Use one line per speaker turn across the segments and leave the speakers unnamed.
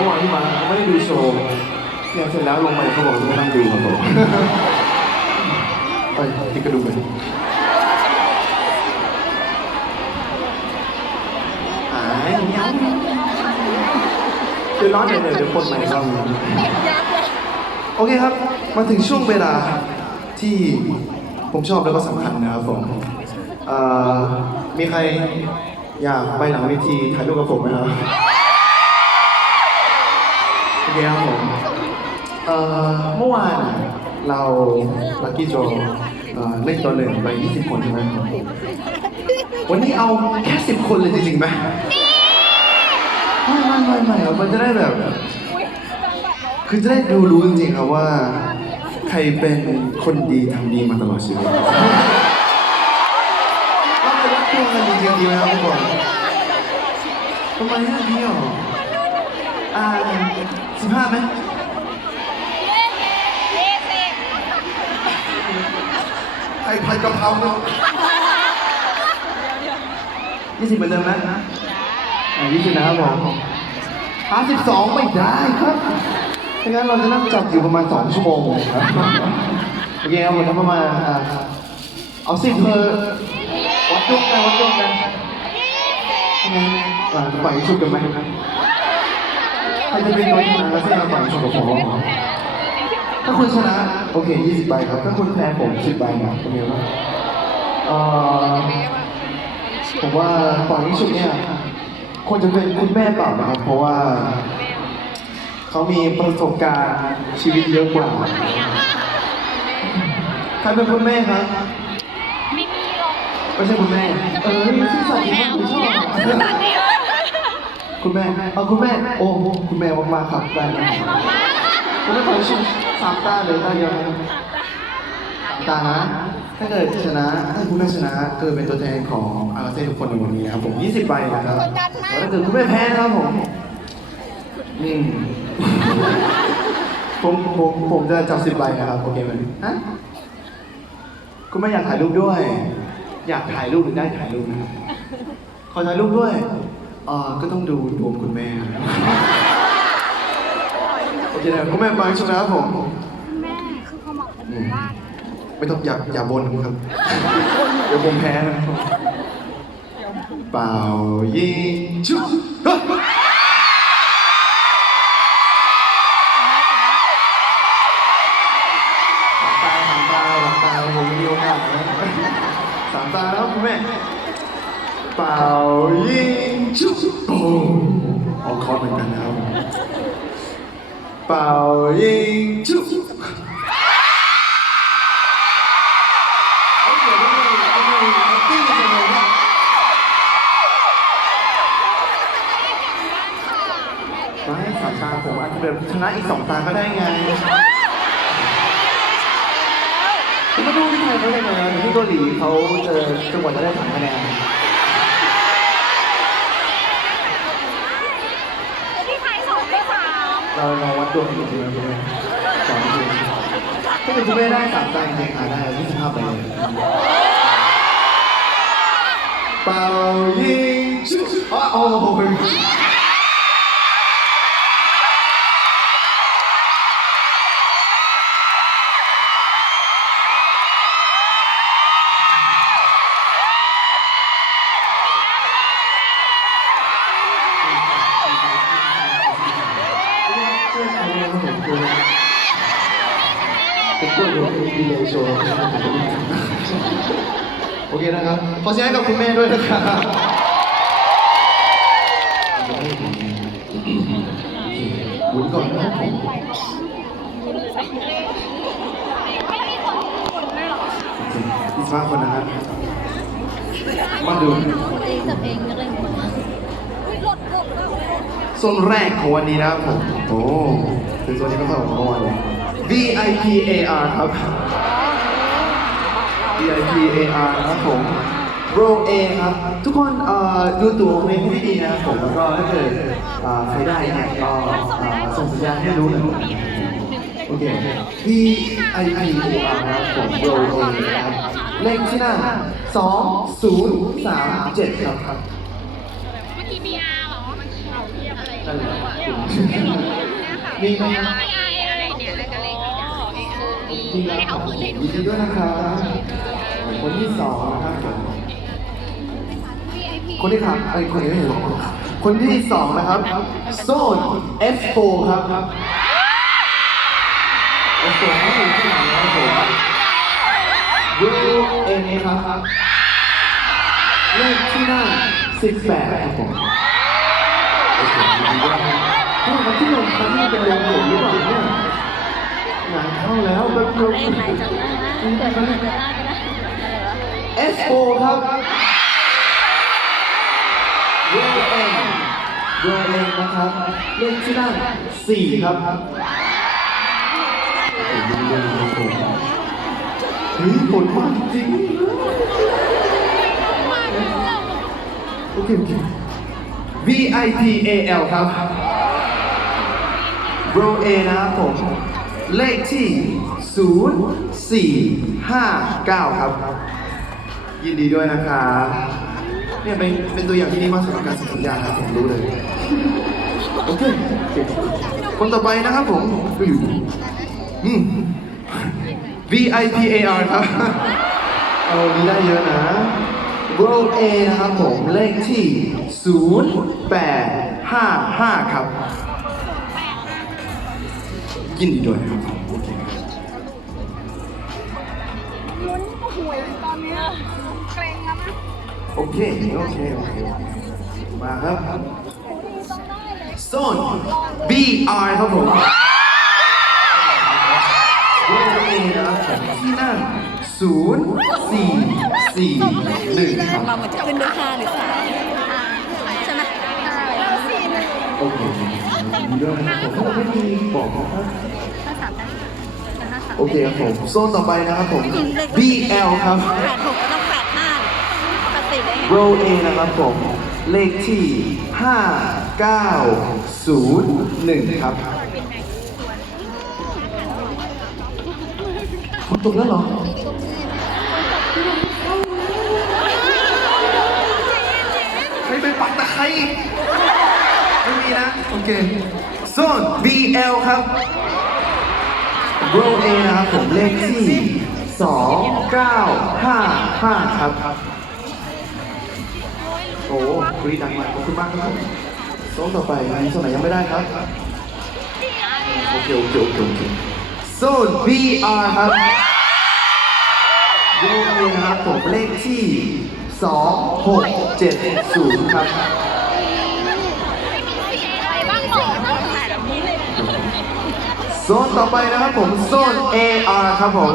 มื่อวานที่มาเขาไม่ได้ดูโชว์เนี่ยเสร็จแล้วลงไปเขาบอกจะไม่นั่งดูครับผมไปติดกระดูกเลยหายเดี๋ยวร้อนเดี๋ยวเดี๋ยวคนใหม่เข้าโอเคครับ มาถึงช่วงเวลาที่ผมชอบแล้วก็สำคัญนะครับผมมีใครอยากไปหลังเวทีถ่ายรูปกับผมไหมครับ เคครับผมเอ่อเมื่อวานเราลักกี้โจเล่นตัวหนึ่งไป20 คนใช่ไหมครับวันนี้เอาแค่ 10 คนเลยจริงๆไหมไม่ไม่ไม่ไม่ครับมันจะได้แบบ คือจะได้ดูรู้จริงๆครับว่า ใครเป็นคนดีทำดีมาตลอดชีวิตเราไปรักตัวกันจริงๆดีไหมครับทุกคนทำไมห้าทีเหรออ่า สิบห้าไหมไข่ผัดกะเพราเนาะยี่สิบเหมือนเดิมนะอ่ายี่สิบนะครับผมห้าสิบสองไม่ได้ครับถ้างั้นเราจะนั่งจับอยู่ประมาณสองชั่วโมงครับโอเคครับผมทำประมาณอ่าเอาสิบเพอวัดดวงกันวัดดวงกันยังไงอ่าปล่อยชุดกันไหมครับ ใครจะเป็นน้อยชนะแล้วเส้นเราฝั่งชนกับผมถ้าคุณชนะโอเค 20 ใบครับ ถ้าคุณแพ้ผม 10 ใบนะเป็นไงบ้างเอ่อผมว่าฝั่งนี้ชุดเนี่ยควรจะเป็นคุณแม่เปล่านะครับ เพราะว่า เขามีประสบการณ์ชีวิตเยอะกว่าใครเป็นคุณแม่ครับ
ไม่มีหรอก
ไม่ใช่คุณแม่ เออชื่อสัตว์ที่ผมชอบ
คือตัดเดียว
คุณแม่เอาคุณแม่ โอ้คุณแม่มากๆครับได้นะคุณแม่ขอชิมสามตาเลยตาเดียวนะสามตานะถ้าเกิดชนะถ้าคุณแม่ชนะเกิดเป็นตัวแทนของอาราเซ่ทุกคนในวันนี้นะครับผม20ใบนะครับแต่ถ้าเกิดคุณแม่แพ้นะครับผมอืมผมผมผมจะจับสิบใบนะครับโอเคไหมฮะคุณแม่อยากถ่ายรูปด้วย อยากถ่ายรูปหรือได้ถ่ายรูปนะครับขอถ่ายรูปด้วย เอ่อก็ต้องดูดวงคุณแม่โอเคนะครับคุณแม่ฟังชุดนะครับผม
แม่คือเขาบอกผมว่า
ไม่ต้องอย่าอย่าบนครับเดี๋ยวผมแพ้นะครับเป่ายิงชุบเฮ้ยหลับตาสามตาหลับตาผมมีโอกาสนะสามตาแล้วคุณแม่เป่ายิง ชุบโอ้เอาคอร์ดเหมือนกันนะครับ เป่ายิงชุบไม่สามตาผมอาจจะแบบชนะอีกสองตาก็ได้ไงมาดูที่ไทยเขาได้ไงที่เกาหลีเขาเจอจังหวัดจะได้สามคะแนน
พี่ไทยสองได้สาม
เราเราวัดดวงจริงๆนะคุณแม่สองจริงถ้าเกิดคุณแม่ได้สามตังค์จริงๆอะได้ยี่สิบห้าไปเลยเป่ายิงชุดอ๋อโอ้โห โชว์โอเคนะครับ ขอเสียงให้กับคุณแม่ด้วยนะครับหมุนก่อนนะครับผม
ไม่มีคนคนเลยหรอ
อีกห้าคนนะครับมาดู
เองจับเองนักเลงหัวอุ้ยหลดหลดแล้ว
โซนแรกของวันนี้นะครับผม โอ้เป็นโซนที่ก็เท่าของเมื่อวานเลย VIP AR ครับ VIP AR นะครับผม Row A ครับ ทุกคนเอ่อดูตัวของเองให้ดีนะครับผมแล้วก็ถ้าเกิดเอ่อใครได้เนี่ยก็เอ่อส่งสัญญาณให้รู้หน่อยโอเค VIP AR นะครับผม Row A นะครับเลขที่หน้า2037ครับ
เมื่อกี้ BR เหรอมันเอาเทียบอะไร
นั่นแหละมีไหมครับมีแล้วครับยินดีด้วยนะครับ คนที่สองนะครับผมคนที่ครับไอ้คนนี้ไม่เห็นคนที่สองนะครับโซน F4 ครับ F4 ครับผมที่ไหนนะครับผมดูเอ็นครับเลขที่นั่ง18ครับผมโอเคดีมากนี่ครับที่ลงคันนี่เป็นเรื่องผมหรือเปล่าเนี่ยงานเข้าแล้วแบบเดียว
เลขไหนจำได้ไหมเกิดเกิดได้ก็ได้ว
S4 ครับโรเอ็นโรเอ็นนะครับเลขที่นั่ง4ครับโอ้โหดีเลยครับผมเฮ้ยผลมากจริงโอเคโอเค V I P A L ครับโรเอนะครับผม เลขที่ 0459 ครับ ยินดีด้วยนะครับเนี่ยเป็นเป็นตัวอย่างที่ดีมากสำหรับการเซ็นสัญญาครับผมรู้เลยโอเคคนต่อไปนะครับผมก็อยู่อืม V I P A R ครับเอานี้ได้เยอะนะ Row A นะครับผมเลขที่ 0855 ครับยินดีด้วยครับ โอเค โอเค โอเค มาครับ
ต้องได้เลย
Stone B R ครับผมโรเอนะครับผมที่นั่งศูนย์สี่สี่หนึ่งครับ
มาเหมือนจะขึ้นด้วยห้าหรือสามใช่ไหมเราสี่หนึ่ง
โอเคมีด้วยนะครับผมถ้าเราไม่มีบอกนะครับ
ห้าสามได้ห้าสาม
โอเคครับผม โซนต่อไปนะครับผม B L ครับ โรเอนะครับผม เลขที่ห้าเก้าศูนย์หนึ่งครับ คุณตกแล้วเหรอ ไม่ไปปักตะไคร้ไม่มีนะ โอเคโซน BL ครับโรเอนะครับผม เลขที่ 2955 ครับ โอ้กรีดดังมากขอบคุณมากครับผมโซนต่อไปมีโซนไหนยังไม่ได้ครับโอเคโอเคโอเคโอเคโซน BR ครับโรเอนะครับผมเลขที่2670ครับ
อะไรบ้างหมอต้องถ่ายแบบนี้เลย
โซนต่อไปนะครับผมโซน AR ครับผม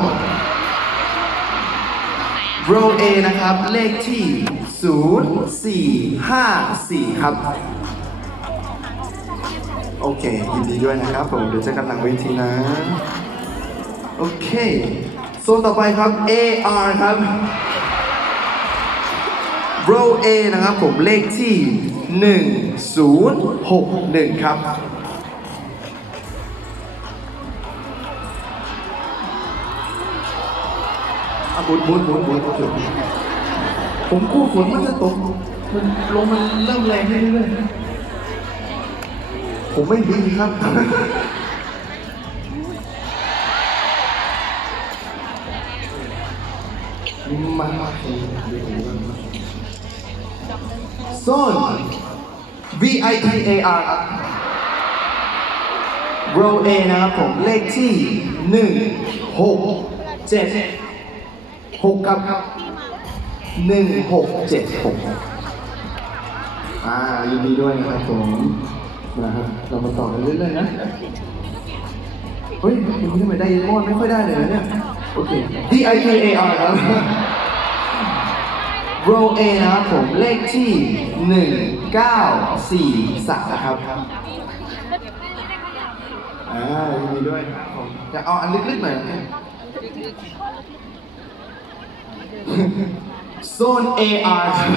row A นะครับ เลขที่ 0454 ครับ โอเค ยินดีด้วยนะครับผม เดี๋ยวเจอกันหลังเวทีนะ โอเค โซนต่อไปครับ AR ครับ row A นะครับผม เลขที่ 1061 ครับ อะบุญบุญบุญบุญโอเคผมกลัวฝนมันจะตกมันลมมันเริ่มแรงขึ้นเรื่อยๆผมไม่ดีครับ มาโซน V I T A R ครับ row A นะครับผม เลขที่หนึ่งหกเจ็ด หกครับหนึ่งหกเจ็ดหกอ่ายินดีด้วยนะครับผมนะฮะเรามาต่อกันเรื่อยๆนะเฮ้ยคุณทำไมได้มอนไม่ค่อยได้เลยนะเนี่ยโอเค D I P A R ครับ row A นะครับผมเลขที่หนึ่งเก้าสี่สามครับอ่ายินดีด้วยครับผมจะเอาอันลึกๆหน่อย โซน AR ครับ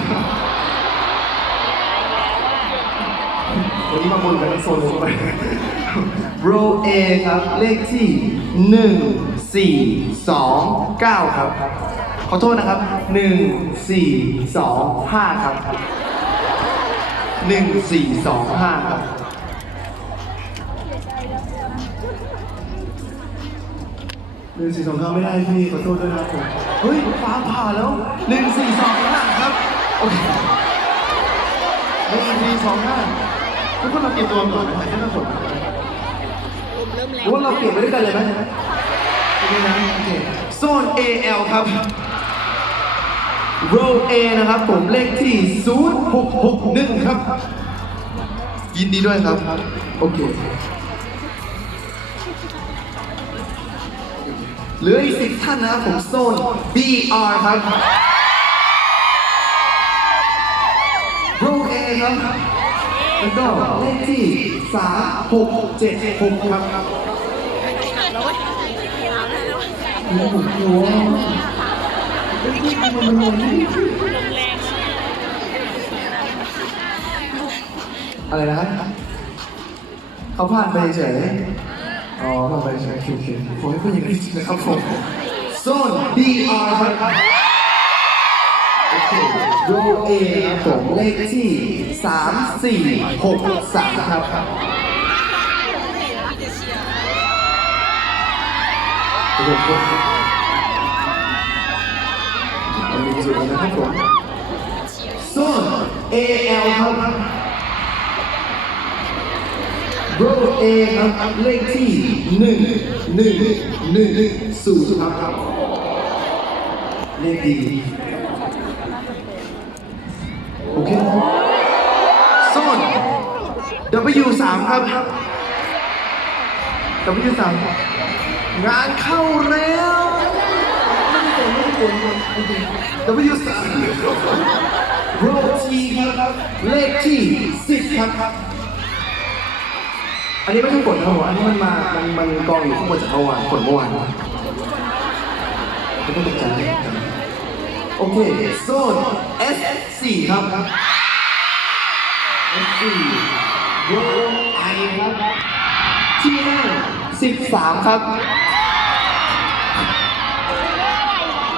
วันนี้มาบนกันในโซนเลยไป row A ครับ เลขที่ 1429 ครับ ขอโทษนะครับ 1425 ครับ 1425 ครับ หนึ่งสี่สองห้าไม่ได้พี่ขอโทษด้วยนะครับผมเฮ้ยฟ้าผ่าแล้วหนึ่งสี่สองห้าครับโอเคหนึ่งสี่สองห้าทุกคนเราเตรียมตัวก่อนไหมให้เรากดหรือว่าเราเปลี่ยนไปด้วยกันเลยไหมโอเคนะโอเคโซน AL ครับ row A นะครับผมเลขที่ 0661 ครับ ยินดีด้วยครับ โอเค เหลืออีกสิบท่านนะครับผมโซน BR ครับ row A ครับ แล้วก็เลขที่3676ครับนี่ผมกลัวเฮ้ยนี่มันมันมันอะไรนะครับ เขาผ่านไปเฉย อ๋อผ่านไปเฉยโอเคโอเคผมให้เป็นอย่างนี้จริงนะครับผมโซน BR ครับโอเอครับผมเลขที่3 4 6 3ครับโอ้โหอันนี้สุดแล้วนะครับผมส่วน AL ครับ โรเอครับเลขที่1 1 1 0ครับเลขดีโอเคโซน W3 ครับ W3 งานเข้าแล้วไม่ได้กดไม่ได้กดโอเค W3 โรทีครับเลขที่10ครับ อันนี้ไม่ใช่ฝนนะครับผมอันนี้มันมา มันมันกองอยู่ข้างบนจากเมื่อวานฝนเมื่อวานไม่ต้องตกใจโอเคโซน S4 ครับ S4 โรไอครับ ที่นั่ง13 ครับ